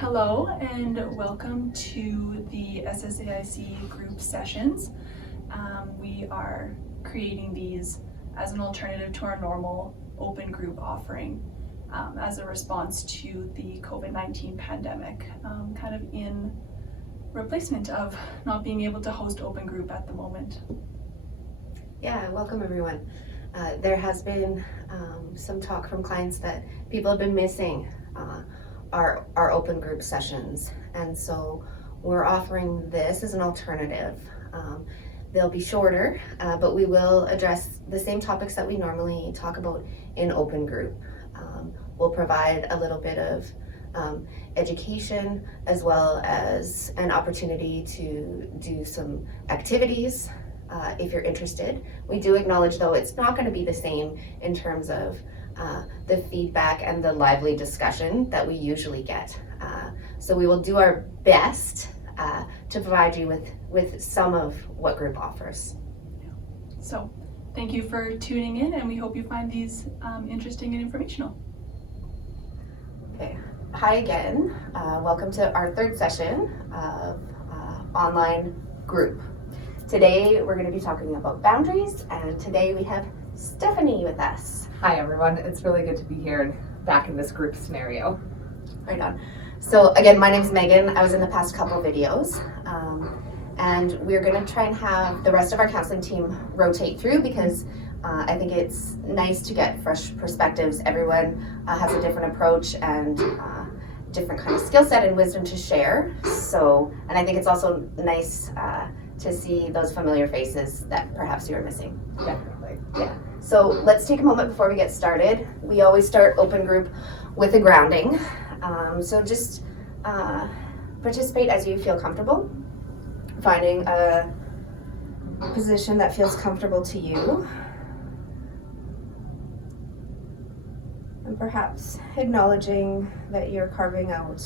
Hello and welcome to the SSAIC Group Sessions. We are creating these as an alternative to our normal open group offering as a response to the COVID-19 pandemic, kind of in replacement of not being able to host open group at the moment. Yeah, welcome everyone. There has been some talk from clients that people have been missing our open group sessions, and so we're offering this as an alternative. They'll be shorter, but we will address the same topics that we normally talk about in open group. We'll provide a little bit of education as well as an opportunity to do some activities if you're interested. We do acknowledge though it's not going to be the same in terms of the feedback and the lively discussion that we usually get. So we will do our best to provide you with some of what group offers. So thank you for tuning in, and we hope you find these interesting and informational. Okay. Hi again. Welcome to our third session of online group. Today we're going to be talking about boundaries, and today we have Stephanie with us. Hi everyone, it's really good to be here and back in this group scenario. Right on. So again, my name is Megan. I was in the past couple videos, and we're going to try and have the rest of our counseling team rotate through because I think it's nice to get fresh perspectives. Everyone has a different approach and different kind of skill set and wisdom to share. So, and I think it's also nice to see those familiar faces that perhaps you were missing. Definitely. Yeah. So let's take a moment before we get started. We always start open group with a grounding. So just participate as you feel comfortable, finding a position that feels comfortable to you. And perhaps acknowledging that you're carving out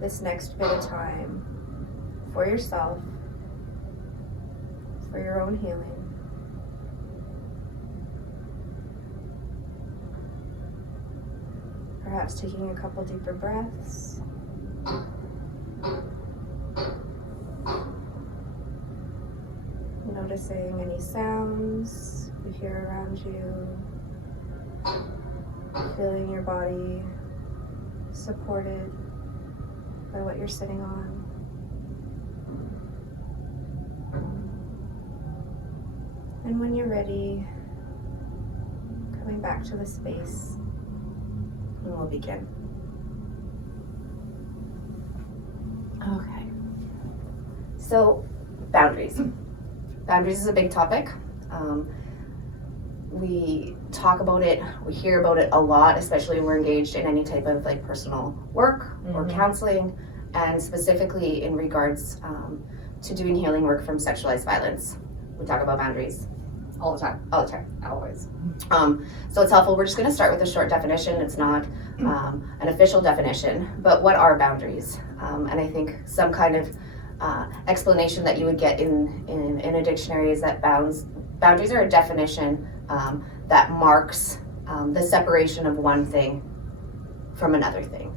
this next bit of time for yourself, for your own healing. Perhaps taking a couple deeper breaths. Noticing any sounds you hear around you. Feeling your body supported by what you're sitting on. And when you're ready, coming back to the space, and we'll begin. Okay. So, boundaries. Boundaries is a big topic. We talk about it, we hear about it a lot, especially when we're engaged in any type of like personal work or counseling, and specifically in regards to doing healing work from sexualized violence. We talk about boundaries All the time. Always. So it's helpful. We're just going to start with a short definition. It's not an official definition, but what are boundaries? And I think some kind of explanation that you would get in a dictionary is that boundaries are a definition that marks the separation of one thing from another thing.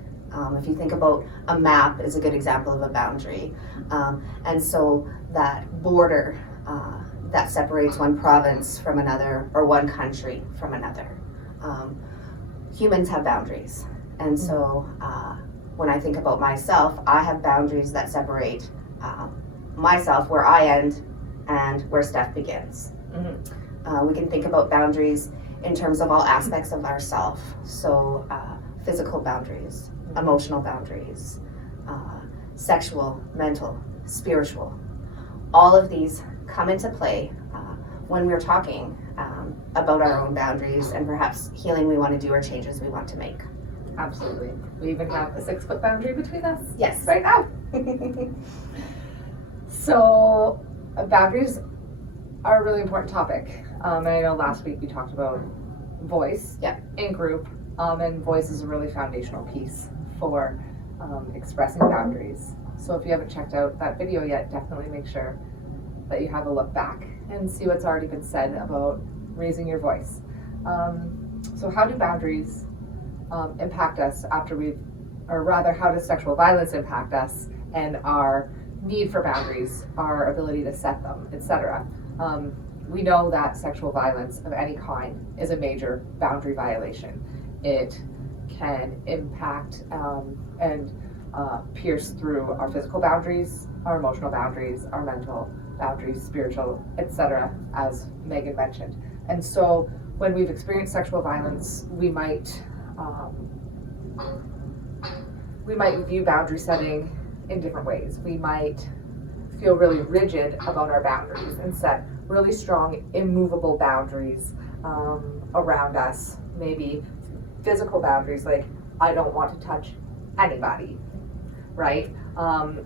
If you think about a map is a good example of a boundary. And so that border that separates one province from another or one country from another. Humans have boundaries. And so when I think about myself, I have boundaries that separate myself, where I end and where Steph begins. We can think about boundaries in terms of all aspects of ourself. So physical boundaries, emotional boundaries, sexual, mental, spiritual. All of these come into play when we're talking about our own boundaries and perhaps healing we want to do or changes we want to make. Absolutely. We even have a 6-foot boundary between us. Yes. Right now. So boundaries are a really important topic. And I know last week we talked about voice in group, and voice is a really foundational piece for expressing boundaries. So if you haven't checked out that video yet, definitely make sure that you have a look back and see what's already been said about raising your voice. So how do boundaries impact us after we've or rather, how does sexual violence impact us and our need for boundaries, our ability to set them, etc. We know that sexual violence of any kind is a major boundary violation. It can impact and pierce through our physical boundaries, our emotional boundaries, our mental boundaries, spiritual, etc., as Megan mentioned. And so when we've experienced sexual violence, we might view boundary setting in different ways. We might feel really rigid about our boundaries and set really strong, immovable boundaries around us. Maybe physical boundaries, like I don't want to touch anybody, right? And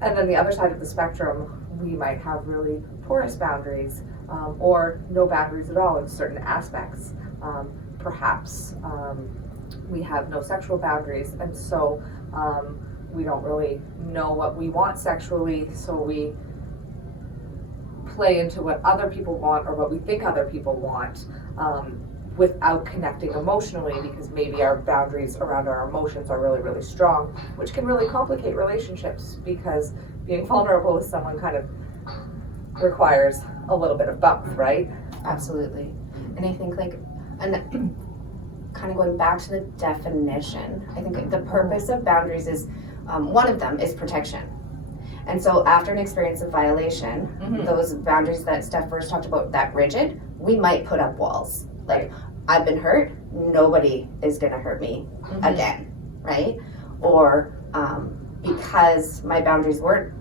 then the other side of the spectrum, we might have really porous boundaries or no boundaries at all in certain aspects. Perhaps we have no sexual boundaries, and so we don't really know what we want sexually, so we play into what other people want or what we think other people want without connecting emotionally, because maybe our boundaries around our emotions are really, really strong, which can really complicate relationships, because being vulnerable with someone kind of requires a little bit of both, right? Absolutely. And I think and kind of going back to the definition, I think the purpose of boundaries is, one of them is protection. And so after an experience of violation, those boundaries that Steph first talked about, that rigid, we might put up walls. Like, I've been hurt, nobody is gonna hurt me again, right? Or because my boundaries weren't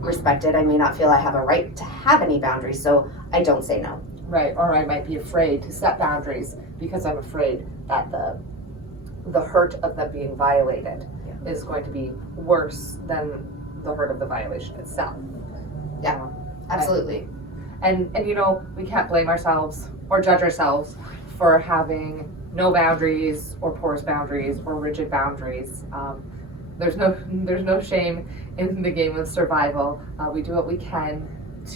respected, I may not feel I have a right to have any boundaries, so I don't say no. Right, or I might be afraid to set boundaries because I'm afraid that the hurt of them being violated is going to be worse than the hurt of the violation itself. Yeah, absolutely. And you know, we can't blame ourselves or judge ourselves for having no boundaries or porous boundaries or rigid boundaries. There's no shame in the game of survival. We do what we can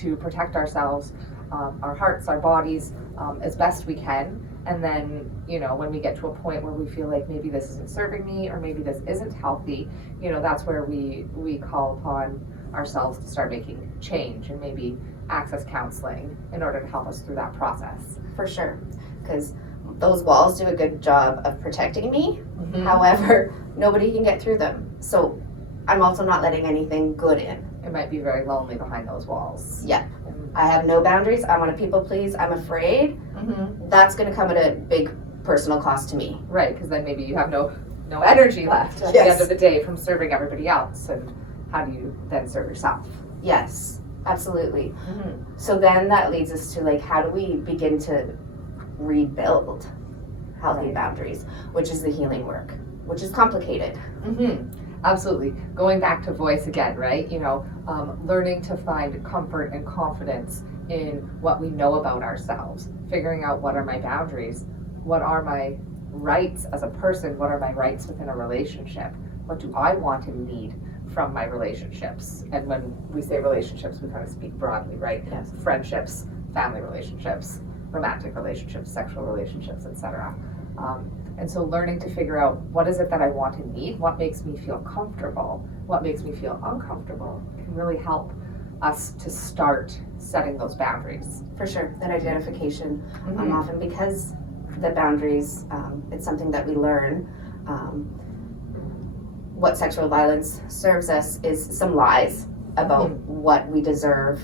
to protect ourselves, our hearts, our bodies, as best we can. And then, you know, when we get to a point where we feel like maybe this isn't serving me or maybe this isn't healthy, you know, that's where we call upon ourselves to start making change and maybe access counseling in order to help us through that process. For sure, because those walls do a good job of protecting me. However, nobody can get through them. So I'm also not letting anything good in. It might be very lonely behind those walls. Yeah. I have no boundaries. I want to people please. I'm afraid. That's going to come at a big personal cost to me. Right, because then maybe you have no energy left at the end of the day from serving everybody else. And how do you then serve yourself? Yes, absolutely. So then that leads us to, like, how do we begin to rebuild healthy boundaries, which is the healing work, which is complicated. Absolutely. Going back to voice again, right? You know, learning to find comfort and confidence in what we know about ourselves, figuring out what are my boundaries, what are my rights as a person, what are my rights within a relationship, what do I want and need from my relationships. And when we say relationships, we kind of speak broadly, right? Yes. Friendships, family relationships, romantic relationships, sexual relationships, etc. And so learning to figure out what is it that I want and need, what makes me feel comfortable, what makes me feel uncomfortable, can really help us to start setting those boundaries. For sure, that identification, often because the boundaries, it's something that we learn. What sexual violence serves us is some lies about what we deserve,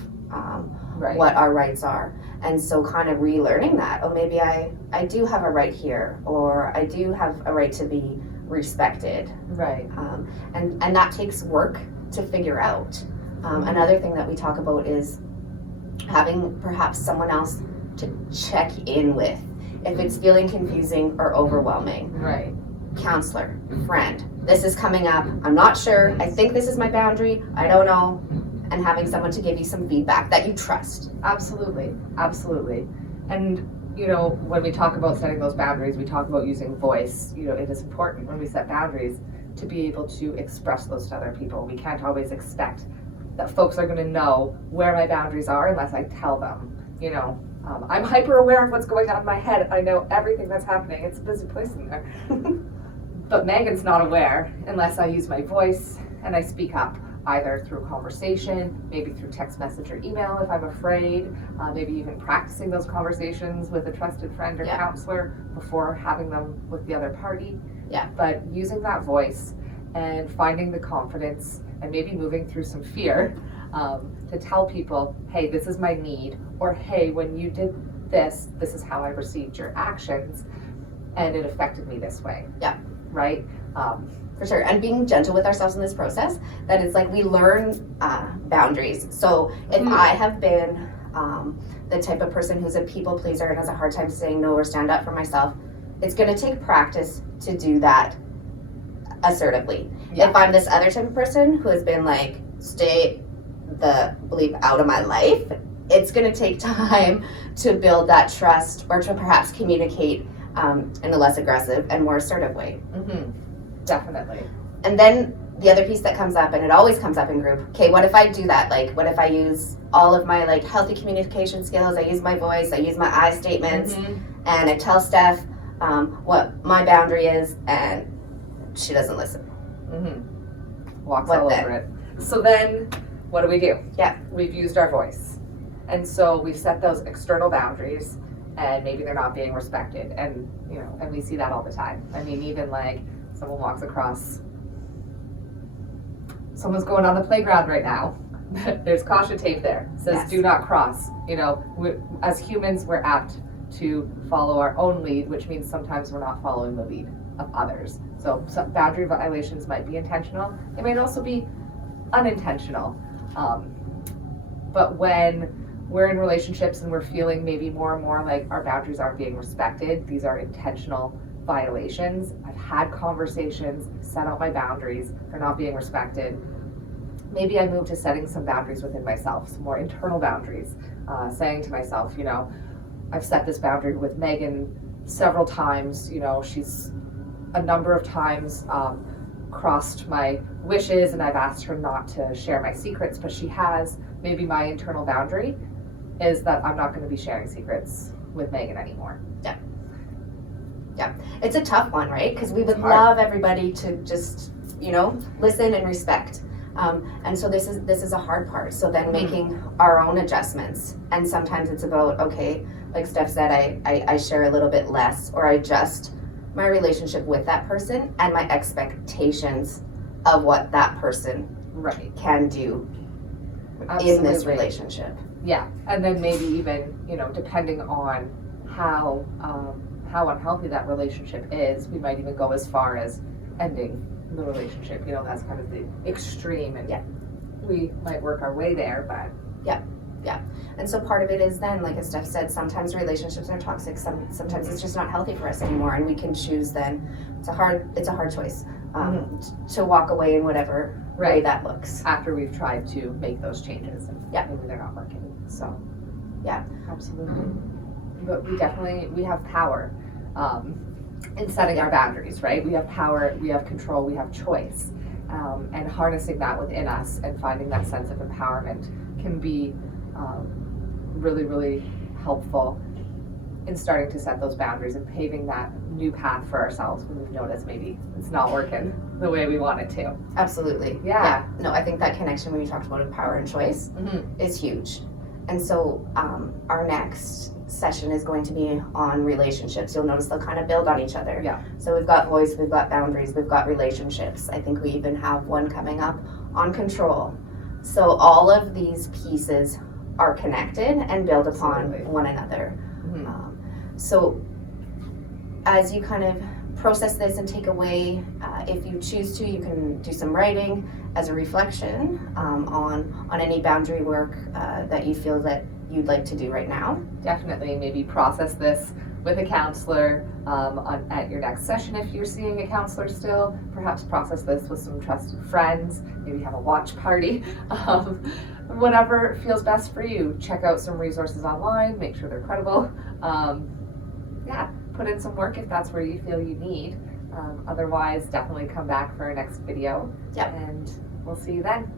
what our rights are. And so kind of relearning that, oh, maybe I do have a right here, or I do have a right to be respected. Right. And that takes work to figure out. Another thing that we talk about is having perhaps someone else to check in with if it's feeling confusing or overwhelming. Right. Counselor, friend, this is coming up, I'm not sure, I think this is my boundary, I don't know. And having someone to give you some feedback that you trust. Absolutely, absolutely. And, you know, when we talk about setting those boundaries, we talk about using voice. You know, it is important when we set boundaries to be able to express those to other people. We can't always expect that folks are going to know where my boundaries are unless I tell them. You know, I'm hyper aware of what's going on in my head. I know everything that's happening. It's a busy place in there. But Megan's not aware unless I use my voice and I speak up, either through conversation, maybe through text message or email if I'm afraid, maybe even practicing those conversations with a trusted friend or counselor before having them with the other party. Yeah. But using that voice and finding the confidence and maybe moving through some fear to tell people, hey, this is my need, or hey, when you did this, this is how I received your actions, and it affected me this way. Yeah. Right? For sure. And being gentle with ourselves in this process, that it's like we learn boundaries. So if I have been the type of person who's a people pleaser and has a hard time saying no or stand up for myself, it's going to take practice to do that assertively. Yeah. If I'm this other type of person who has been like, stay the bleep out of my life, it's going to take time to build that trust or to perhaps communicate in a less aggressive and more assertive way. Definitely. And then the other piece that comes up, and it always comes up in group, okay, what if I do that? Like, what if I use all of my like healthy communication skills, I use my voice, I use my I statements, and I tell Steph what my boundary is, and she doesn't listen. Walks What all then? over it. So then, what do? Yeah. We've used our voice. And so we've set those external boundaries, and maybe they're not being respected. And, you know, and we see that all the time. I mean, even like someone walks across, someone's going on the playground right now. There's caution tape there. It says, do not cross. You know, as humans, we're apt to follow our own lead, which means sometimes we're not following the lead of others. So some boundary violations might be intentional. They might also be unintentional. But when we're in relationships and we're feeling maybe more and more like our boundaries aren't being respected, these are intentional violations. I've had conversations, set out my boundaries, they're not being respected. Maybe I move to setting some boundaries within myself, some more internal boundaries, saying to myself, you know, I've set this boundary with Megan several times, you know, she's a number of times crossed my wishes and I've asked her not to share my secrets, but she has. Maybe my internal boundary is that I'm not going to be sharing secrets with Megan anymore. Yeah, it's a tough one, right? Because we would love everybody to just, you know, listen and respect. And so this is a hard part. So then making our own adjustments. And sometimes it's about, okay, like Steph said, I share a little bit less, or I adjust my relationship with that person and my expectations of what that person can do in this relationship. Yeah, and then maybe even, you know, depending on how unhealthy that relationship is, we might even go as far as ending the relationship. You know, that's kind of the extreme, and we might work our way there, but and so part of it is then, like as Steph said, sometimes relationships are toxic, sometimes it's just not healthy for us anymore, and we can choose then. It's a hard choice to walk away in whatever way that looks. After we've tried to make those changes, and maybe they're not working. So absolutely. But we have power in setting our boundaries, right? We have power, we have control, we have choice, and harnessing that within us and finding that sense of empowerment can be really, really helpful in starting to set those boundaries and paving that new path for ourselves when we've noticed maybe it's not working the way we want it to. Absolutely. Yeah. No, I think that connection when you talked about power and choice is huge. And so our next session is going to be on relationships. You'll notice they'll kind of build on each other. Yeah. So we've got voice, we've got boundaries, we've got relationships. I think we even have one coming up on control. So all of these pieces are connected and build upon one another. So as you kind of process this and take away, if you choose to, you can do some writing as a reflection on any boundary work that you feel that you'd like to do right now. Definitely, maybe process this with a counselor at your next session if you're seeing a counselor still. Perhaps process this with some trusted friends, maybe have a watch party. Whatever feels best for you. Check out some resources online, make sure they're credible. Put in some work if that's where you feel you need. Otherwise, definitely come back for our next video. And we'll see you then.